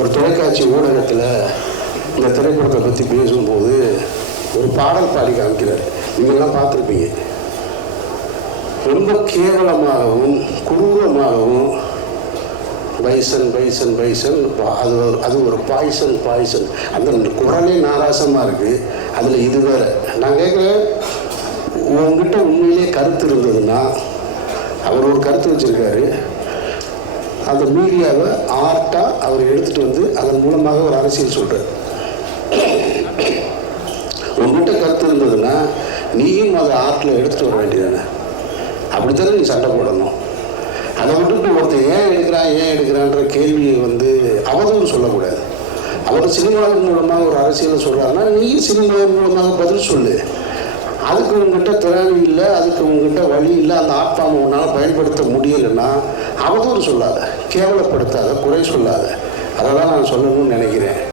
ஒரு தொலைக்காட்சி ஊடகத்தில் இந்த திரைப்படத்தை பற்றி பேசும்போது ஒரு பாடல் பாடி காமிக்கிறார். நீங்கள்லாம் பார்த்துருப்பீங்க. ரொம்ப கேவலமாகவும் கொடூரமாகவும் பைசன் பைசன் பைசன் பா- அது ஒரு அது ஒரு பாய்சன் பாய்சன். அந்த குரலே நாராசமாக இருக்குது அதில் இது வேற. நான் கேட்குறேன் உங்ககிட்ட உண்மையிலே கருத்து இருந்ததுன்னா அவர் ஒரு கருத்து வச்சுருக்காரு. அந்த மீடியாவை ஆர்ட்டாக அவர் எடுத்துகிட்டு வந்து அதன் மூலமாக ஒரு அரசியல் சொல்கிறார் உங்கள்கிட்ட கருத்து இருந்ததுன்னா நீயும் அதை ஆர்ட்டில் எடுத்துகிட்டு வர வேண்டியதானே அப்படித்தானே நீ சண்டை போடணும்? அதை விட்டுட்டு ஒருத்தன் ஏன் எடுக்கிறான் ஏன் எடுக்கிறான்ற கேள்வியை வந்து அவதூறு சொல்லக்கூடாது. அவர் சினிமாவின் மூலமாக ஒரு அரசியலை சொல்கிறாருன்னா நீயும் சினிமாவின் மூலமாக பதில் சொல்லு. அதுக்கு உங்ககிட்ட திறன் இல்லை அதுக்கு உங்ககிட்ட வழி இல்லை அந்த ஆட்பாமை உன்னால் பயன்படுத்த முடியலைன்னா அவதூறு சொல்லாத கேவலப்படுத்தாத குறை சொல்லாத. அதை தான் நான் சொல்லணும்னு நினைக்கிறேன்.